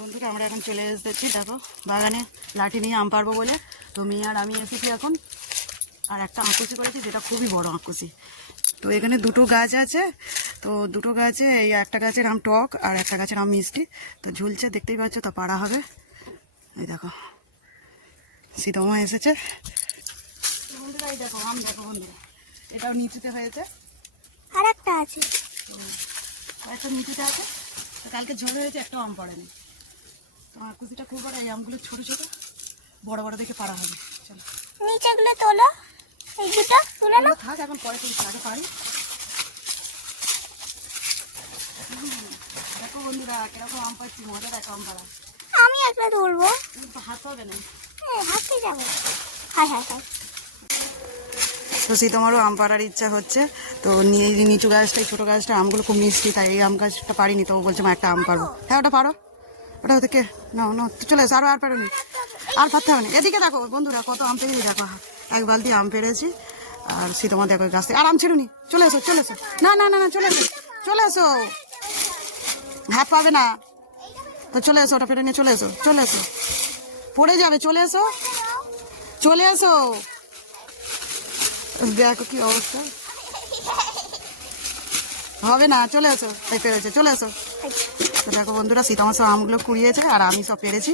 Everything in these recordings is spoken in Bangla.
বন্ধুরা আমরা এখন চলে এসেছি, দেখো বাগানে লাঠি নিয়ে আম পারবো বলে। তো মেয়ে আর আমি এসেছি এখন, আর একটা আঁকুশি করেছি যেটা খুবই বড় আঁকুশি। তো এখানে দুটো গাছ আছে, তো দুটো গাছে এই একটা গাছের আম টক আর একটা গাছের আম মিষ্টি। তো ঝুলছে দেখতেই পাচ্ছ, তো পাড়া হবে। এই দেখো সীতামা এসেছে। বন্ধুরা এই দেখো আম, দেখো বন্ধুরা এটাও নিচুতে হয়েছে, আর একটা আছে, আর একটা নিচুতে আছে। তো কালকে ঝোল হয়েছে, একটা আম পড়েনি। তো আঁকুশিটা খুব বড়, এই আমগুলো ছোট ছোট বড় বড় দেখে পাড়া হবে। চলো নিচেগুলো তোলো, এই দুটো তুলে নাও। থাক, এখন পরে তুই আগে পারি। দেখো বন্ধুরা কিরকম আম পাচ্ছি, মজা দেখো আম পাড়া। আমি একটা তুলবো, কিন্তু হাত হবে না। হাঁটতে যাবো। হ্যাঁ হ্যাঁ হ্যাঁ, তো তোমারও আম পাড়ার ইচ্ছা হচ্ছে। তো নিচু গাছটাই ছোটো গাছটা আমগুলো খুব মিষ্টি, তাই এই আম গাছটা পারিনি। তো ও বলছে মা একটা আম পারবো। হ্যাঁ ওটা পারো, ওটা থেকে নাও নাও, চলে এসো। আর পারোনি, আর পারতে হবে না। এদিকে দেখো বন্ধুরা কত আম পেরেছি, দেখো এক বালতি আম পেরেছি। আর সীতামা দেখো গাছ থেকে আর আম ছেড়ুনি। চলে এসো চলে এসো, না না না না চলে এসো চলে এসো, হাত পাবে না। তো চলে এসো, ওটা পেরে নিয়ে চলে এসো, চলে এসো, পড়ে যাবে। চলে এসো চলে এসো, দেখো কি অবস্থা, হবে না। চলে এসো, তাই পেরেছে, চলে এসো। তো দেখো বন্ধুরা সীতামা সব আমগুলো কুড়িয়েছে আর আমি সব পেরেছি।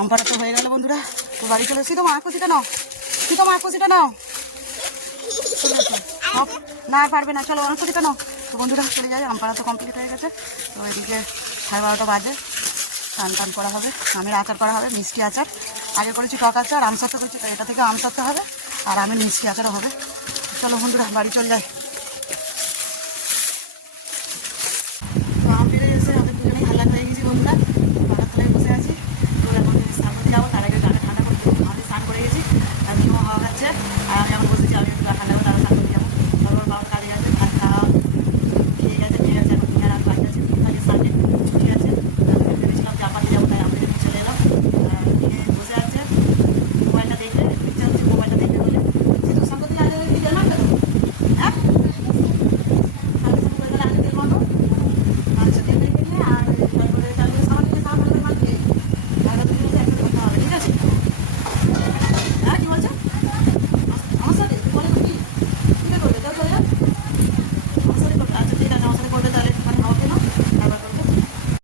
আম পাড়া তো হয়ে গেল বন্ধুরা। তো বাড়ি চলে সীতামা আঁকুশিটা নাও, সীতামা আঁকুশিটা নাও, চলে এসো। না আর পারবে না, চলো আঁকুশিটা নাও। তো বন্ধুরা চলে যাই, আম পাড়া তো কমপ্লিট হয়ে গেছে। তো এদিকে 12:30 বাজে, টান টান করা হবে, আমের আচার করা হবে, মিষ্টি আচার। আগে করেছি টক আচার, আম সত্ত্ব করেছি, তো এটা থেকে আম সত্ত্ব হবে আর আমের মিষ্টি আচারও হবে। চলো বন্ধুরা বাড়ি চলে যাই। আম পেরে এসে আমাদের দুজনেই হাল্লা হয়ে গেছি বন্ধুরা।